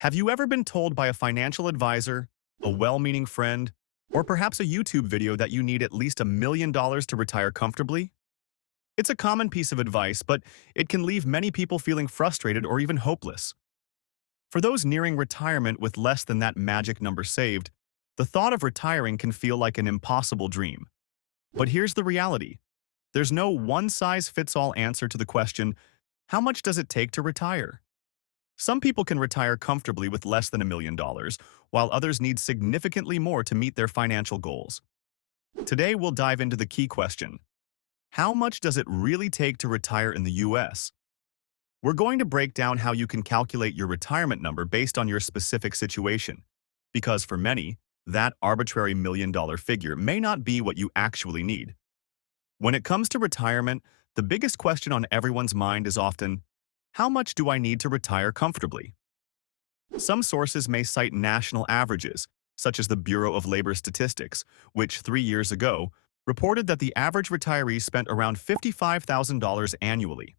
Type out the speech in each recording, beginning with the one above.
Have you ever been told by a financial advisor, a well-meaning friend, or perhaps a YouTube video that you need at least $1 million to retire comfortably? It's a common piece of advice, but it can leave many people feeling frustrated or even hopeless. For those nearing retirement with less than that magic number saved, the thought of retiring can feel like an impossible dream. But here's the reality. There's no one-size-fits-all answer to the question, how much does it take to retire? Some people can retire comfortably with less than $1 million, while others need significantly more to meet their financial goals. Today, we'll dive into the key question. How much does it really take to retire in the US? We're going to break down how you can calculate your retirement number based on your specific situation, because for many, that arbitrary $1 million figure may not be what you actually need. When it comes to retirement, the biggest question on everyone's mind is often, how much do I need to retire comfortably? Some sources may cite national averages, such as the Bureau of Labor Statistics, which 3 years ago reported that the average retiree spent around $55,000 annually.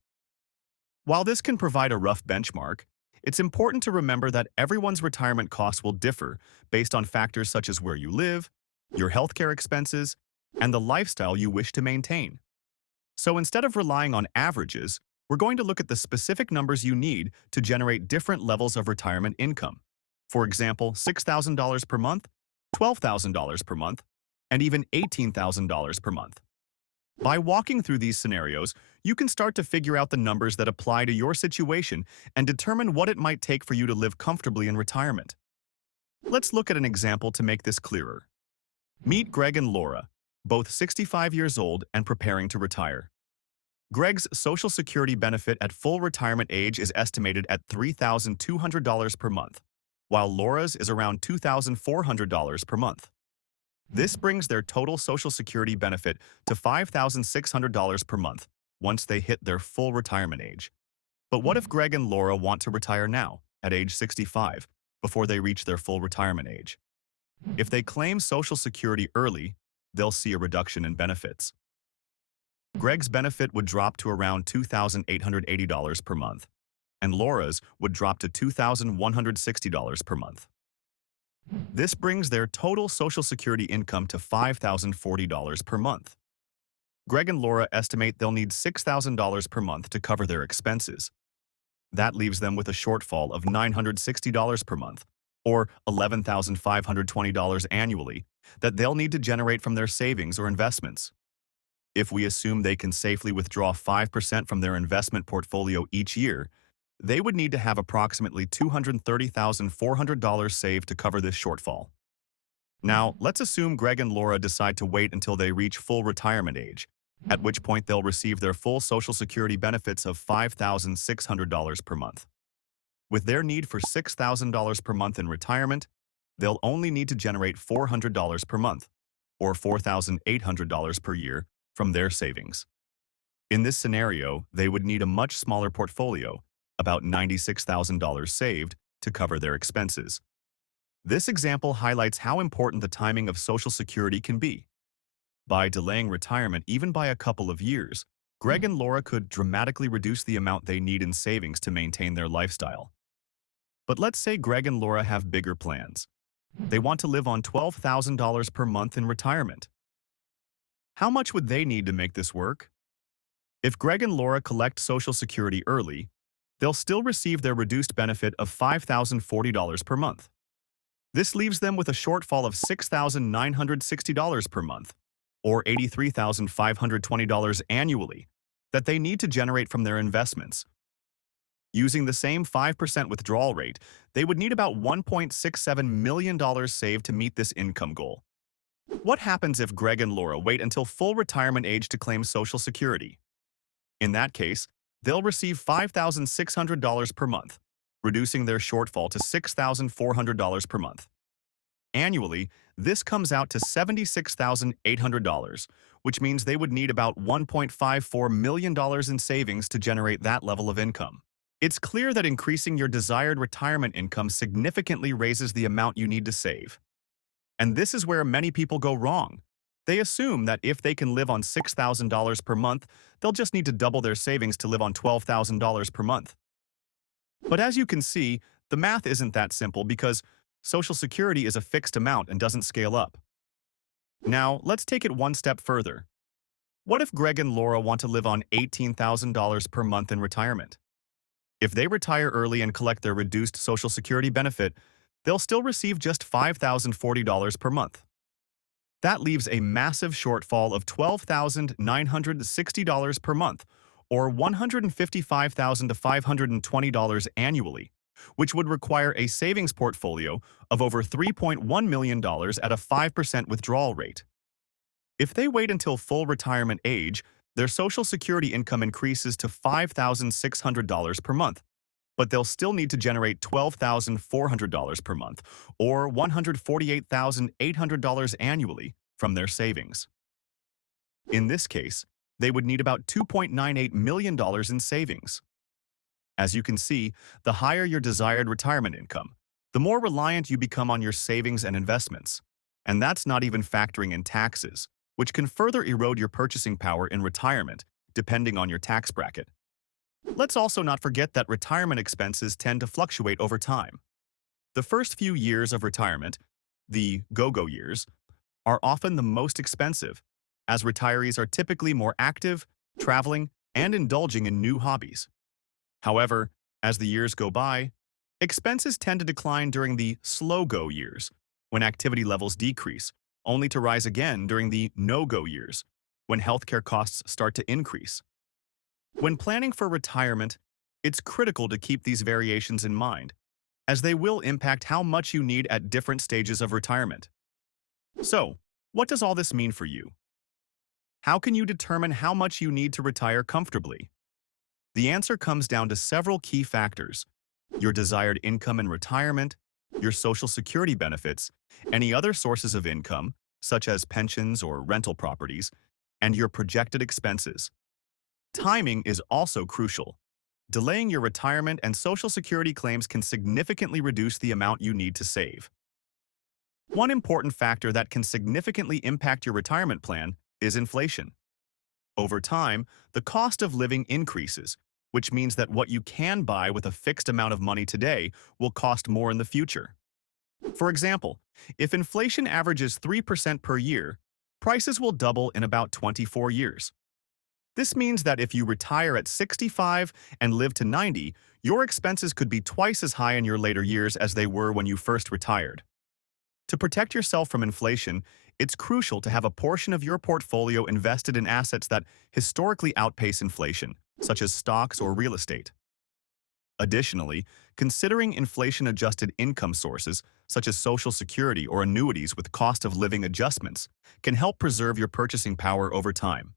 While this can provide a rough benchmark, it's important to remember that everyone's retirement costs will differ based on factors such as where you live, your healthcare expenses, and the lifestyle you wish to maintain. So instead of relying on averages, we're going to look at the specific numbers you need to generate different levels of retirement income. For example, $6,000 per month, $12,000 per month, and even $18,000 per month. By walking through these scenarios, you can start to figure out the numbers that apply to your situation and determine what it might take for you to live comfortably in retirement. Let's look at an example to make this clearer. Meet Greg and Laura, both 65 years old and preparing to retire. Greg's Social Security benefit at full retirement age is estimated at $3,200 per month, while Laura's is around $2,400 per month. This brings their total Social Security benefit to $5,600 per month once they hit their full retirement age. But what if Greg and Laura want to retire now, at age 65, before they reach their full retirement age? If they claim Social Security early, they'll see a reduction in benefits. Greg's benefit would drop to around $2,880 per month, and Laura's would drop to $2,160 per month. This brings their total Social Security income to $5,040 per month. Greg and Laura estimate they'll need $6,000 per month to cover their expenses. That leaves them with a shortfall of $960 per month, or $11,520 annually, that they'll need to generate from their savings or investments. If we assume they can safely withdraw 5% from their investment portfolio each year, they would need to have approximately $230,400 saved to cover this shortfall. Now, let's assume Greg and Laura decide to wait until they reach full retirement age, at which point they'll receive their full Social Security benefits of $5,600 per month. With their need for $6,000 per month in retirement, they'll only need to generate $400 per month, or $4,800 per year, from their savings. In this scenario, they would need a much smaller portfolio, about $96,000 saved, to cover their expenses. This example highlights how important the timing of Social Security can be. By delaying retirement even by a couple of years, Greg and Laura could dramatically reduce the amount they need in savings to maintain their lifestyle. But let's say Greg and Laura have bigger plans. They want to live on $12,000 per month in retirement. How much would they need to make this work? If Greg and Laura collect Social Security early, they'll still receive their reduced benefit of $5,040 per month. This leaves them with a shortfall of $6,960 per month, or $83,520 annually, that they need to generate from their investments. Using the same 5% withdrawal rate, they would need about $1.67 million saved to meet this income goal. What happens if Greg and Laura wait until full retirement age to claim Social Security? In that case, they'll receive $5,600 per month, reducing their shortfall to $6,400 per month. Annually, this comes out to $76,800, which means they would need about $1.54 million in savings to generate that level of income. It's clear that increasing your desired retirement income significantly raises the amount you need to save. And this is where many people go wrong. They assume that if they can live on $6,000 per month, they'll just need to double their savings to live on $12,000 per month. But as you can see, The math isn't that simple because Social Security is a fixed amount and doesn't scale up. Now, let's take it one step further. What if Greg and Laura want to live on $18,000 per month in retirement? If they retire early and collect their reduced Social Security benefit, they'll still receive just $5,040 per month. That leaves a massive shortfall of $12,960 per month, or $155,000 to $520 annually, which would require a savings portfolio of over $3.1 million at a 5% withdrawal rate. If they wait until full retirement age, their Social Security income increases to $5,600 per month, but they'll still need to generate $12,400 per month, or $148,800 annually from their savings. In this case, they would need about $2.98 million in savings. As you can see, the higher your desired retirement income, the more reliant you become on your savings and investments. And that's not even factoring in taxes, which can further erode your purchasing power in retirement, depending on your tax bracket. Let's also not forget that retirement expenses tend to fluctuate over time. The first few years of retirement, the go-go years, are often the most expensive, as retirees are typically more active, traveling, and indulging in new hobbies. However, as the years go by, expenses tend to decline during the slow-go years, when activity levels decrease, only to rise again during the no-go years, when healthcare costs start to increase. When planning for retirement, it's critical to keep these variations in mind, as they will impact how much you need at different stages of retirement. So, what does all this mean for you? How can you determine how much you need to retire comfortably? The answer comes down to several key factors: your desired income in retirement, your Social Security benefits, any other sources of income, such as pensions or rental properties, and your projected expenses. Timing is also crucial. Delaying your retirement and Social Security claims can significantly reduce the amount you need to save. One important factor that can significantly impact your retirement plan is inflation. Over time, the cost of living increases, which means that what you can buy with a fixed amount of money today will cost more in the future. For example, if inflation averages 3% per year, prices will double in about 24 years. This means that if you retire at 65 and live to 90, your expenses could be twice as high in your later years as they were when you first retired. To protect yourself from inflation, it's crucial to have a portion of your portfolio invested in assets that historically outpace inflation, such as stocks or real estate. Additionally, considering inflation-adjusted income sources, such as Social Security or annuities with cost of living adjustments, can help preserve your purchasing power over time.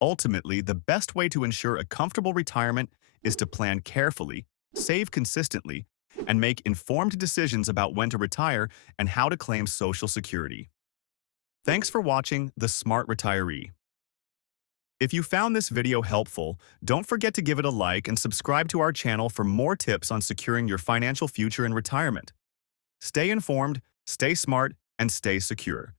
Ultimately, the best way to ensure a comfortable retirement is to plan carefully, save consistently, and make informed decisions about when to retire and how to claim Social Security. Thanks for watching The Smart Retiree. If you found this video helpful, don't forget to give it a like and subscribe to our channel for more tips on securing your financial future in retirement. Stay informed, stay smart, and stay secure.